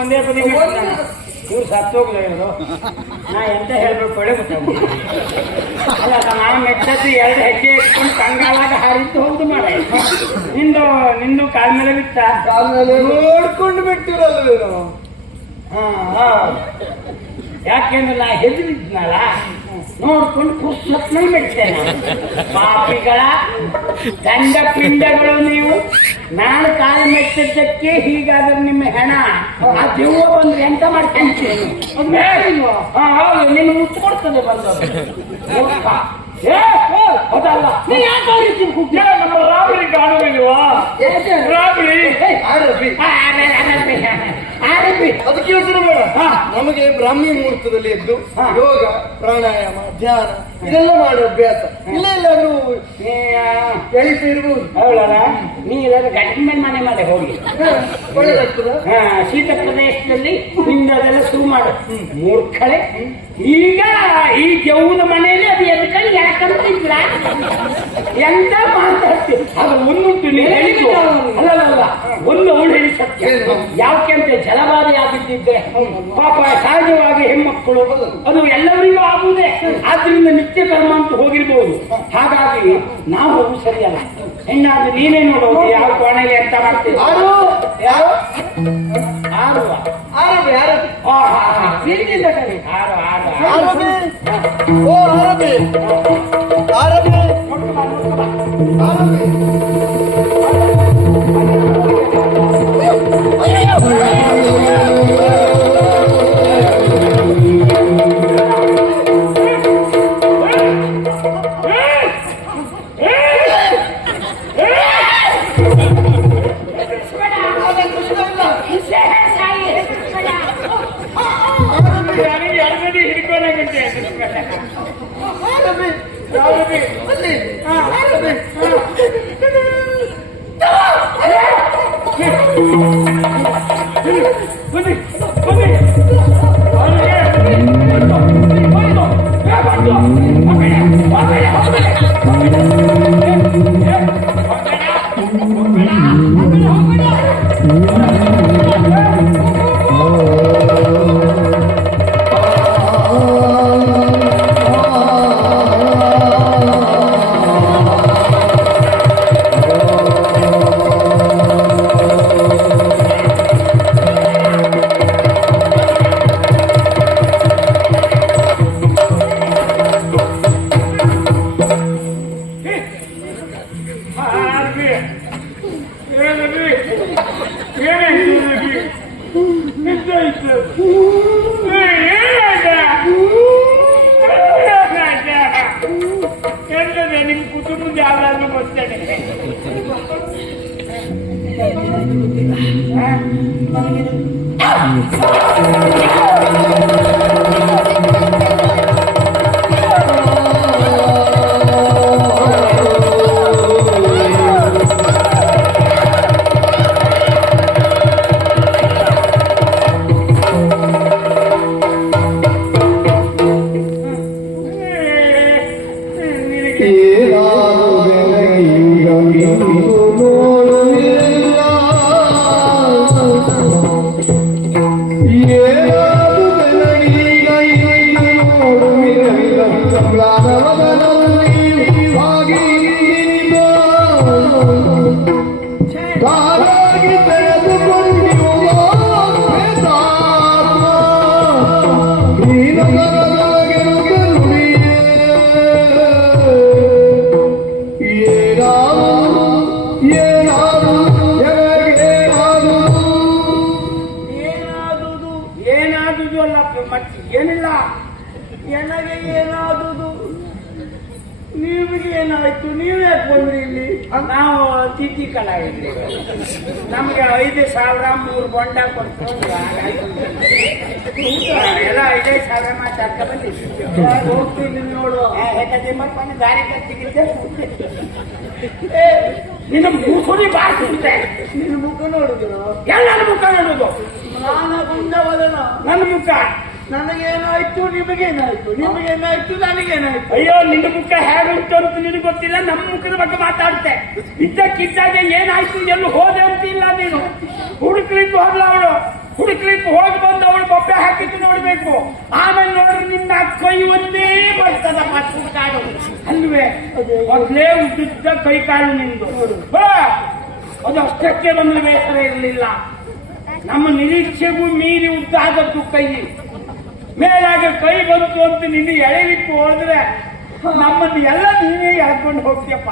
ಒಂದೇ ಪದಿ ಇವ್ರು ಸತ್ತೋಗ್ಲಿ ಇವರು ನಾ ಎಂತ ಹೇಳ್ಬೇಕು ಕೊಡೆ ಅಲ್ಲ ನಾನು ಮೆಚ್ಚಿ 2 ಹೆಜ್ಜೆ ಇಟ್ಕೊಂಡು ಕಂಗಾಲಾಗ ಹಾರಿತ್ತು ಹೌದು ಮಾಡ ನಿಂದು ಕಾಲ ಮೇಲೆ ಬಿತ್ತ ಕಾಲ ಮೇಲೆ ನೋಡ್ಕೊಂಡು ಬಿಟ್ಟಿರಲ್ಲ. ಯಾಕೆಂದ್ರೆ ನಾ ಹೆದರಿದ್ನಲ್ಲ ನೋಡ್ಕೊಂಡು ಪುಸ್ತಕನಲ್ಲಿ ಬಿಡ್ತೇನೆ. ಪಾಪಿಗಳ ದಂಡ ಪಿಂಡಗಳು ನೀವು. ನಾನು ಕಾಲು ಮೆಚ್ಚಿದ್ದಕ್ಕೆ ಹೀಗಾದ್ರೆ ನಿಮ್ಮ ಹೆಣ ಆ ದೆವ್ವ ಬಂದ್ರೆ ಎಂತ ಮಾಡ್ಕೊಂತೀನಿ. ಹೌದು ನೀನು ಮುಚ್ಚಿಕೊಡ್ತದೆ ಬಂದದ್ದು. ಅದಲ್ಲ ನೀ ಯಾಕೆ ರೀತಿ ನಮ್ಮ ರಾಬರಿ ಕಾಣುವಿಲ್ವಾ? ಅದಕ್ಕೆ ಯೋಚನೆ ಬೇಡ. ನಮಗೆ ಬ್ರಾಹ್ಮಿ ಮುಹೂರ್ತದಲ್ಲಿ ಎದ್ದು ಯೋಗ ಪ್ರಾಣಾಯಾಮ ಧ್ಯಾನ ಇದೆಲ್ಲ ಮಾಡೋ ಅಭ್ಯಾಸ ಇಲ್ಲ. ಎಲ್ಲಾದ್ರೂ ಇರ್ಬೋದು. ಹೌದಲ್ಲ ನೀ ಎಲ್ಲಾದ್ರೂ ಗಂಟನ್ ಮನೆ ಮೇಲೆ ಹೋಗಿ ಒಳ್ಳೆದಾಗ್ತದ. ಶೀತ ಪ್ರದೇಶದಲ್ಲಿ ನಿಂದ ಅದೆಲ್ಲ ಶುರು ಮಾಡು. ಮೂರ್ಖಳೆ ಈಗ ಈ ಜೌದ ಮನೆಯಲ್ಲಿ ಅದು ಎದ್ಕೊಂಡು ಯಾಕಂತಿದ್ರ ಎಂತ ಮಾತಾಡ್ತೀವಿ. ಅದು ಒಂದುಂಟು ನೀನು ಹೇಳಿದ್ದು ಅಲ್ಲಲ್ಲ ಒಂದು ಅವಳು ಹೇಳಿ ಸತ್ಯ. ಯಾಕೆ ಅಂತ ಜಲಬಾಧೆ ಆಗಿದ್ದಿದ್ರೆ ಪಾಪ ಸಹಜವಾಗಿ ಹೆಣ್ಮಕ್ಕಳು ಅದು ಎಲ್ಲರಿಗೂ ಆಗುವುದೇ. ಆದ್ರಿಂದ ನಿತ್ಯ ಕರ್ಮ ಅಂತ ಹೋಗಿರ್ಬೋದು. ಹಾಗಾಗಿ ನಾವು ಸರಿಯಲ್ಲ. ಹೆಣ್ಣಾದ್ರೆ ನೀನೇ ನೋಡೋದು ಯಾವ ಕೋಣೆಗೆ ಅಂತ ಮಾಡ್ತೀವಿ. ಯಾರು ಆರುವ ಆರಬಿ ಆರಬಿ ಪ್ರೀತಿಯಿಂದ ಕರಿ ಆರು ಆರು ಆರಬಿ. ಓ ಆರಬಿ ಆರಬಿ ಆರಬಿ. ನಿಮ್ ಕುಟುಂಬದ ಯಾವ್ದಾದ್ರು ಬರ್ತೇನೆ. ಏನಾದುದು ಅಲ್ಲ ಮತ್ತೆ ಏನಿಲ್ಲ. ನನಗೆ ಏನಾದುದು, ನಿಮಗೆ ಏನಾಯ್ತು? ನೀವು ಯಾಕೆ ಬಂದ್ರಿ ಇಲ್ಲಿ? ನಾವು ತಿಥಿ ಕಲಾ ಇದ್ರಿ, ನಮ್ಗೆ 5,000 3 ಬೊಂಡ ಕೊಟ್ಟು ಎಲ್ಲ 5,000 ಮಾತಾಡ್ತಾ ಬಂದಿದ್ವಿ. ಹೋಗ್ತೀನಿ ನೋಡು, ಯಾಕಂದ್ರೆ ಮತ್ತೆ ದಾರಿ ಕಟ್ಟಿಗಿದ್ದೆ. ನಿನ್ನ ಮುಸುರಿ ಬಾರಿಸುತ್ತೆ. ನಿನ್ನ ಮುಖ ನೋಡುದು, ಎಲ್ಲರ ಮುಖ ನೋಡುದು. ನಾನು ಬಂದವದನ ನನ್ನ ಮುಖ. ನನಗೇನಾಯ್ತು? ನಿಮಗೇನಾಯ್ತು? ನಿಮಗೇನಾಯ್ತು? ನನಗೇನಾಯ್ತು? ಅಯ್ಯೋ, ನಿನ್ನ ಮುಖ ಹೇಗುಂಟು ಅಂತ ನಿನಗೆ ಗೊತ್ತಿಲ್ಲ. ನಮ್ಮ ಮುಖದ ಬಗ್ಗೆ ಮಾತಾಡ್ತೆ. ಇದ್ದಕ್ಕಿದ್ದಾಗ ಏನಾಯ್ತು, ಎಲ್ಲೂ ಹೋದೆ ಅಂತಿಲ್ಲ ನೀನು. ಹುಡುಕ್ಲಿಕ್ಕೆ ಹೋದ್ಲ ಅವಳು. ಹುಡುಕ್ಲಿಕ್ಕೆ ಹೋಗಿ ಬಂದು ಅವಳು ಬೊಬ್ಬೆ ಹಾಕಿದ್ದು ನೋಡ್ಬೇಕು. ಆಮೇಲೆ ನೋಡ್ರಿ ನಿನ್ನ ಕೈ ಒಂದೇ ಬರ್ತದ ಕಾಡು ಅಲ್ವೇ? ಮೊದಲೇ ಉದ್ದುದ್ದ ಕೈ ಕಾಲು ನಿಂದು. ಅದು ಅಷ್ಟಕ್ಕೆ ನಮ್ಮ ಬೇಸರ ಇರಲಿಲ್ಲ. ನಮ್ಮ ನಿರೀಕ್ಷೆಗೂ ಮೀರಿ ಉದ್ದಾದದ್ದು ಕೈ. ಮೇಲಾಗ ಕೈ ಬಂತು ಅಂತ ನಿನ್ನ ಎಳೆಲಿಕ್ಕೆ ಹೋದ್ರೆ ನಮ್ಮನ್ನು ಎಲ್ಲ ನೀವೇ ಹಾಕೊಂಡು ಹೋಗ್ತೀಯಪ್ಪ.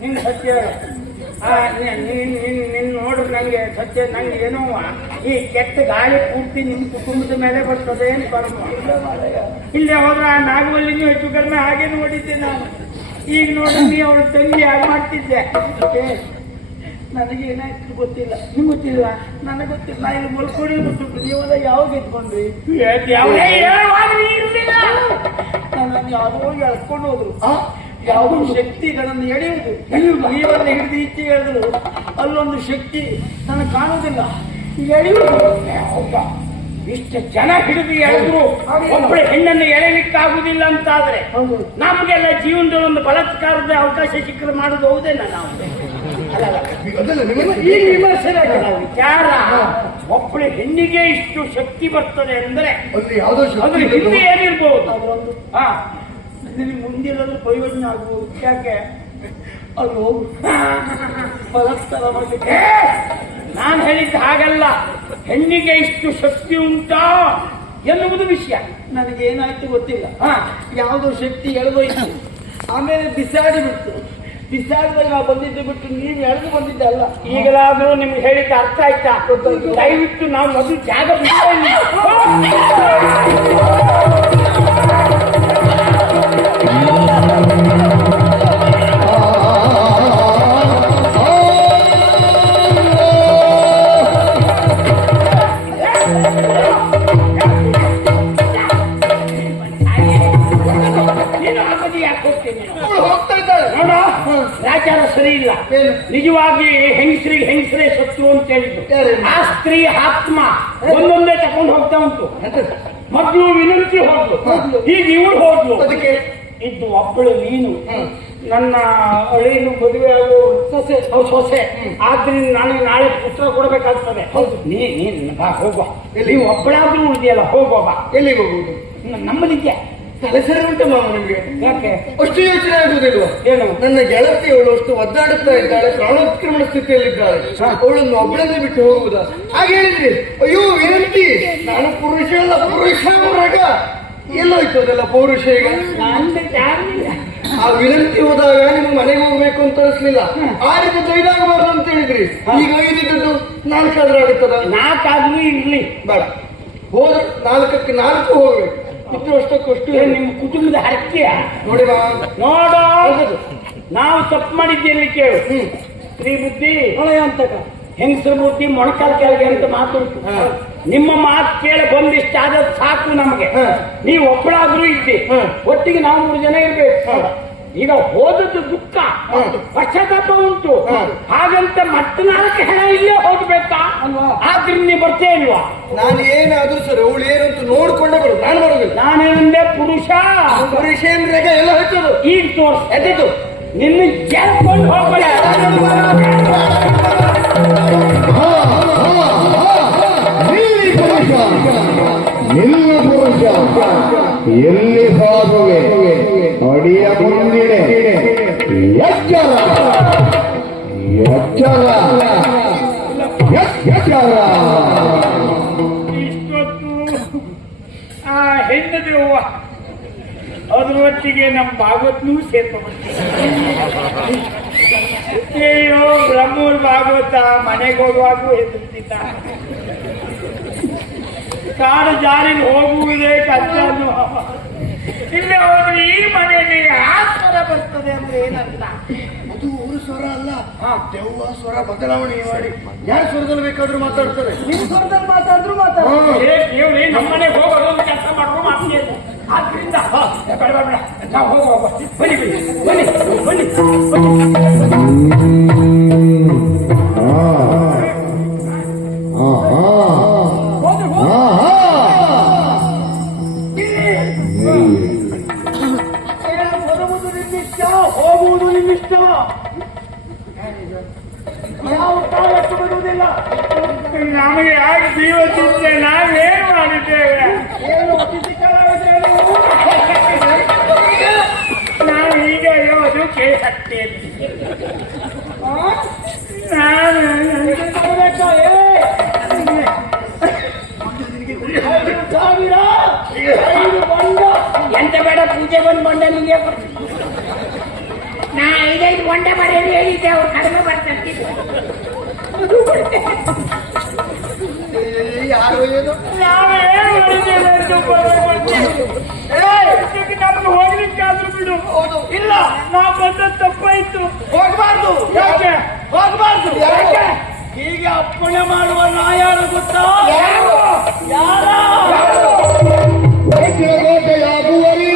ನಿನ್ ಸತ್ಯ ನಿನ್ ನೋಡ್ರಿ, ನಂಗೆ ಸತ್ಯ ನಂಗೆ ಏನೋ ಈ ಕೆಟ್ಟ ಗಾಳಿ ಪೂರ್ತಿ ನಿಮ್ ಕುಟುಂಬದ ಮೇಲೆ ಬರ್ತದೆ ಅಂತ ಬರುವ. ಇಲ್ಲೇ ಹೋದ್ರ ನಾಗವಲ್ಲಿನೂ ಹೆಚ್ಚು ಕಡಿಮೆ ಹಾಗೆ ನೋಡಿದ್ದೆ ನಾನು. ಈಗ ನೋಡ್ರಿ ನೀ ಅವಳು ತಂಗಿ ಹಾಗೆ ಮಾಡ್ತಿದ್ದೆ. ನನಗೆ ಏನಾಯ್ತು ಗೊತ್ತಿಲ್ಲ. ನಿಮ್ಗೆ ಗೊತ್ತಿಲ್ಲ? ನನಗೆ ಗೊತ್ತಿಲ್ಲ. ನಾ ಇಲ್ಲಿ ಮಲ್ಕೊಡಿ ಬಿಟ್ಟು ನೀವೆಲ್ಲ ಯಾವಾಗ ಎತ್ಕೊಂಡ್ರಿ? ನನ್ನನ್ನು ಯಾವುದೋ ಎಳ್ಕೊಂಡು ಹೋದ್ರು. ಯಾವುದೋ ಶಕ್ತಿಗಳನ್ನು ಎಳೆಯುವುದು. ನೀವನ್ನ ಹಿಡಿದು ಈಚೆ ಹೇಳಿದ್ರು ಅಲ್ಲೊಂದು ಶಕ್ತಿ ನನಗೆ ಕಾಣುವುದಿಲ್ಲ. ಎಳೆಯುವುದು ಇಷ್ಟು ಜನ ಹಿಡಿದು ಎಳೆದ್ರು ಒಬ್ಬಳೆ ಹೆಣ್ಣನ್ನು ಎಳೆಯಲಿಕ್ಕಾಗುವುದಿಲ್ಲ ಅಂತಾದ್ರೆ ನಮಗೆಲ್ಲ ಜೀವನದಲ್ಲಿ ಒಂದು ಬಲಾತ್ಕಾರದ ಅವಕಾಶ ಸಿಕ್ಕರೆ ಮಾಡುದು ಹೌದೇನ? ನಾವು ಈ ವಿಮರ್ಶೆ ವಿಚಾರ. ಒಬ್ಬಳೆ ಹೆಣ್ಣಿಗೆ ಇಷ್ಟು ಶಕ್ತಿ ಬರ್ತದೆ ಅಂದ್ರೆ ಅದ್ರ ಹಿಂದೆ ಏನಿರ್ಬೋದು? ಅದೊಂದು ಮುಂದಿರೋದು ಪ್ರಯೋಜನ ಆಗ್ಬೋದು. ಯಾಕೆ ಅದು ಬಲಾತ್ಕಾರ ಮಾಡಲಿಕ್ಕೆ ನಾನು ಹೇಳಿದ್ದ ಹಾಗಲ್ಲ. ಹೆಣ್ಣಿಗೆ ಇಷ್ಟು ಶಕ್ತಿ ಉಂಟಾ ಎನ್ನುವುದು ವಿಷಯ. ನನಗೇನಾಯ್ತು ಗೊತ್ತಿಲ್ಲ. ಯಾವುದೋ ಶಕ್ತಿ ಎಳೆದೋಯ್ತು, ಆಮೇಲೆ ಬಿಸಾಡಿ ಬಿಟ್ಟು. ಬಿಸಾಡಿದಾಗ ನಾವು ಬಂದಿದ್ದು ಬಿಟ್ಟು ನೀವು ಎಳೆದು ಬಂದಿದ್ದೆ ಅಲ್ಲ. ಈಗಲಾದ್ರೂ ನಿಮ್ಗೆ ಹೇಳಿದ್ದ ಅರ್ಥ ಆಯ್ತಾ? ದಯವಿಟ್ಟು ನಾವು ಮೊದಲು ಜಾಗ ರಾಚಾರ ಸರಿ ಇಲ್ಲ. ನಿಜವಾಗಿ ಹೆಂಗಸ್ರಿಗೆ ಹೆಂಗಸರೇ ಸತ್ತು ಅಂತ ಹೇಳಿದ್ರು. ಆ ಸ್ತ್ರೀ ಆತ್ಮ ಒಂದೊಂದೇ ತಕೊಂಡು ಹೋಗ್ತಾ ಉಂಟು. ಮೊದಲು ವಿನಂತಿ ಹೋದ್ಲು, ಈಗ ಇವಳು ಹೋದ್ಲು. ಅದಕ್ಕೆ ಇದ್ದು ಒಬ್ಬಳು ನೀನು ನನ್ನ ಅಳಿಯನ್ನು ಮದುವೆ ಆಗೋ ಸೊಸೆ. ಆದ್ರಿಂದ ನನಗೆ ನಾಳೆ ಪುತ್ರ ಕೊಡಬೇಕಾಗ್ತದೆ. ನೀನು ಬಾ ಹೋಗುವ. ನೀವು ಒಬ್ಬಳಾದ್ರೂ ಉಳಿದಿಯಲ್ಲ, ಹೋಗುವ. ಎಲ್ಲಿಗೆ ಹೋಗುವುದು? ನಮ್ಮದಿದ್ಯಾ ತಲೆ ಸರಿ ಉಂಟು ಮಾಮ ನಿಮ್ಗೆ. ಯಾಕೆ ಅಷ್ಟು ಯೋಚನೆ ಆಗುವುದಿಲ್ವ? ಏನು? ನನ್ನ ಗೆಳತಿಯವಳು ಅಷ್ಟು ಒದ್ದಾಡುತ್ತಾ ಇದ್ದಾಳೆ, ಪ್ರಾಣೋತ್ಕ್ರಮಣ ಸ್ಥಿತಿಯಲ್ಲಿದ್ದಾಳೆ. ಅವಳನ್ನು ಒಬ್ಬಳನ್ನೇ ಬಿಟ್ಟು ಹೋಗುವುದಾ? ಹಾಗೆ ಹೇಳಿದ್ರಿ. ಅಯ್ಯೋ ವಿನಂತಿ, ನಾನು ಪುರುಷ ಅಲ್ಲ, ಪುರುಷ ಮೃಗ. ಎಲ್ಲೋಯ್ತು ಅದೆಲ್ಲ ಪೌರುಷ? ಈಗ ಆ ವಿನಂತಿ ಹೋದಾಗ ನಿಮ್ಗೆ ಮನೆಗೆ ಹೋಗ್ಬೇಕು ಅಂತ ಅನಿಸ್ಲಿಲ್ಲ. ಆ ರೀತಿ ತೊಯ್ದಾಗಬಾರ್ದು ಅಂತ ಹೇಳಿದ್ರಿ. ಈಗ ಐದಿದ್ದು 4 ಆದ್ರೂ ಆಗುತ್ತದ? 4 ಆದ್ರೂ ಇರ್ಲಿ ಬೇಡ. ಹೋದ್ರೆ 4ಕ್ಕೆ 4 ಹೋಗ್ಬೇಕು. ಇಷ್ಟು ಅಷ್ಟಕ್ಕಷ್ಟು ನಿಮ್ಮ ಕುಟುಂಬದ ಹರಕೆಯ ನೋಡಿ ನೋಡ. ನಾವು ತಪ್ಪು ಮಾಡಿದ್ದೇನೆ ಕೇಳು. ಸ್ತ್ರೀ ಬುದ್ಧಿ ಅಂತ ಹೆಂಗಸರ ಬುದ್ಧಿ ಮೊಣಕಾಲ್ ಕೆಳಗೆ ಅಂತ ಮಾತುಂಟು. ನಿಮ್ಮ ಮಾತು ಕೇಳಿ ಬಂದಿಷ್ಟಾದ ಸಾಕು ನಮಗೆ. ನೀವು ಒಬ್ಬಳಾದ್ರೂ ಇದ್ದಿ, ಒಟ್ಟಿಗೆ ನಾವು 3 ಜನ ಇರ್ಬೇಕು. ಈಗ ಹೋದದ್ದು ದುಃಖ, ಪಶ್ಚಾತ್ತಾಪ ಉಂಟು. ಹಾಗಂತ ಮತ್ತೆ 4 ಹೆಣ ಇಲ್ಲೇ ಹೋಗ್ಬೇಕಾ ಆದ್ರಿಂದ ನೀ ಬರ್ತೇ ಇಲ್ವಾ? ನಾನು ಏನಾದ್ರೂ ಸರಿ ಅವಳು ಏನಂತ ನೋಡ್ಕೊಂಡೇ ಬರುದು, ನಾನು ಬರುದಿಲ್ಲ. ನಾನೇನಂದೆ ಪುರುಷ ಪುರುಷೇಂದ್ರಗ ಎಲ್ಲ ಹೋಗ್ತದು. ಈಗ ತೋರ್ಸ್ ಎದ್ದು ನಿನ್ನ ಗೆಲ್ಕೊಂಡು ಹೋಗಲ್ಲ. ನಿನ್ನ ಪುರುಷ ಎಲ್ಲಿ ಸಾಧುವೆ ಅಡಿಯ ಮುಂದಿದೆ ಎಚ್ಚರ ಎಚ್ಚರ ಎಚ್ಚರ. ಇಷ್ಟೊತ್ತು ಆ ಹೆಣ್ಣದೇವ ಅದ್ರ ಒಟ್ಟಿಗೆ ನಮ್ಮ ಭಾಗವತ್ನೂ ಸೇರ್ಕೊಂಡ್ಬಿಡ್ತೀವಿ. ಅಯ್ಯೋ ಬ್ರಹ್ಮೂರ್ ಭಾಗವತ ಮನೆಗೆ ಹೋಗುವಾಗೂ ಹೆದರ್ತಿದ್ದ. ಕಾಡು ಜಾರಿಗೆ ಹೋಗುವುದೇ ಕಷ್ಟ. ಇಲ್ಲೇ ಹೋದ್ರೆ ಈ ಮನೆಯಲ್ಲಿ ಆ ಸ್ವರ ಬರ್ತದೆ ಅಂದ್ರೆ ಏನಂತ? ಅದು ಊರು ಸ್ವರ ಅಲ್ಲ, ದೆವ್ವ ಸ್ವರ ಬದಲಾವಣೆ ಮಾಡಿ ಯಾರ ಸ್ವರದಲ್ಲಿ ಬೇಕಾದ್ರೂ ಮಾತಾಡ್ತಾರೆ. ನಿಮ್ಮ ಸ್ವರದಲ್ಲಿ ಮಾತಾಡಿದ್ರು ದೇವ್ರಿ ನಮ್ಮನೆಗೆ ಹೋಗೋದು ಒಂದು ಕೆಲಸ ಮಾಡ್ಕೊಂಡು ಮಾಡ್ತೀವಿ. ಆದ್ರಿಂದ ಬೇಡ ಬೇಡ ನಾವು ಹೋಗುವ. ಬನ್ನಿ ಬನ್ನಿ ಬನ್ನಿ ಹೋಗುವುದು ನಿಮ್ಮಿಷ್ಟ. ನಾವು ಕಾಲಕ್ಕೆ ಬಿಡುವುದಿಲ್ಲ. ನಮಗೆ ಯಾಕೆ ಜೀವ ಚಿಂತೆ? ನಾವೇನು ಮಾಡಿದ್ದೇವೆ? ನಾವು ಈಗ ಇರೋದು ಕೇಳಿಸುತ್ತೇವೆ. ನಾನು ಎಂತ ಬೇಡ ಪೂಜೆ ಬಂದು ಬಂದ ನಿಮಗೆ ನಾ 5 ಒಂಡೆ ಮರೆಯಲ್ಲಿ ಹೇಳಿದ್ದೆ. ಅವ್ರು ಕಡಿಮೆ ಬರ್ತಿದ್ರು. ಯಾರು ಏನು ನಾವೇನು ಮಾಡಿದ್ದೇವೆ ನಮ್ಗೆ ಹೋಗ್ಲಿಕ್ಕಾದ್ರೂ ಬಿಡು. ಇಲ್ಲ ನಾವು ಬಂದ ತಪ್ಪಾಯ್ತು. ಹೋಗ್ಬಾರ್ದು. ಯಾಕೆ ಹೋಗ್ಬಾರ್ದು? ಯಾಕೆ ಹೀಗೆ ಅಪ್ಪಣೆ ಮಾಡುವ ನಾ ಯಾರು ಗೊತ್ತಾ? ಯಾರ ವಜ್ರಕೋಟೆಯಾಗುವರಿ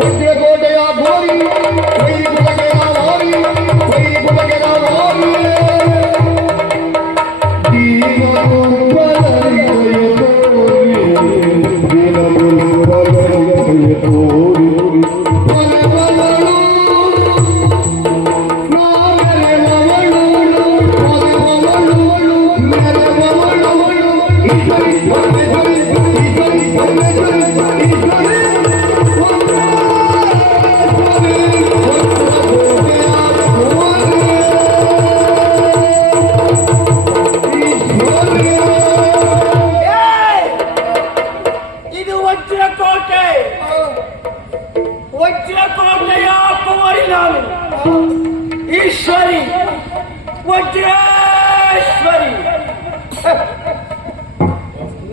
ವಜ್ರಕೋಟೆಯಾಗುವರಿ ವೈಗುಣಗೆರಾವಾರಿ ವೈಗುಣಗೆರಾವಾರಿ ಇದು ವಜ್ರಕೋಟೆ. ವಜ್ರಕೋಟೆಯ ಕುವರಿ ನಾನು, ಈಶ್ವರಿ ವಜ್ರೇಶ್ವರಿ.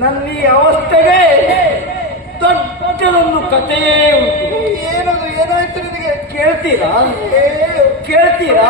ನನ್ನ ಈ ಅವಸ್ಥೆಗೆ ದೊಡ್ಡದೊಂದು ಕಥೆಯೇ ಉಂಟು. ಏನದು? ಏನಾಯ್ತು ನಿನಗೆ? ಕೇಳ್ತೀರಾ? ಕೇಳ್ತೀರಾ?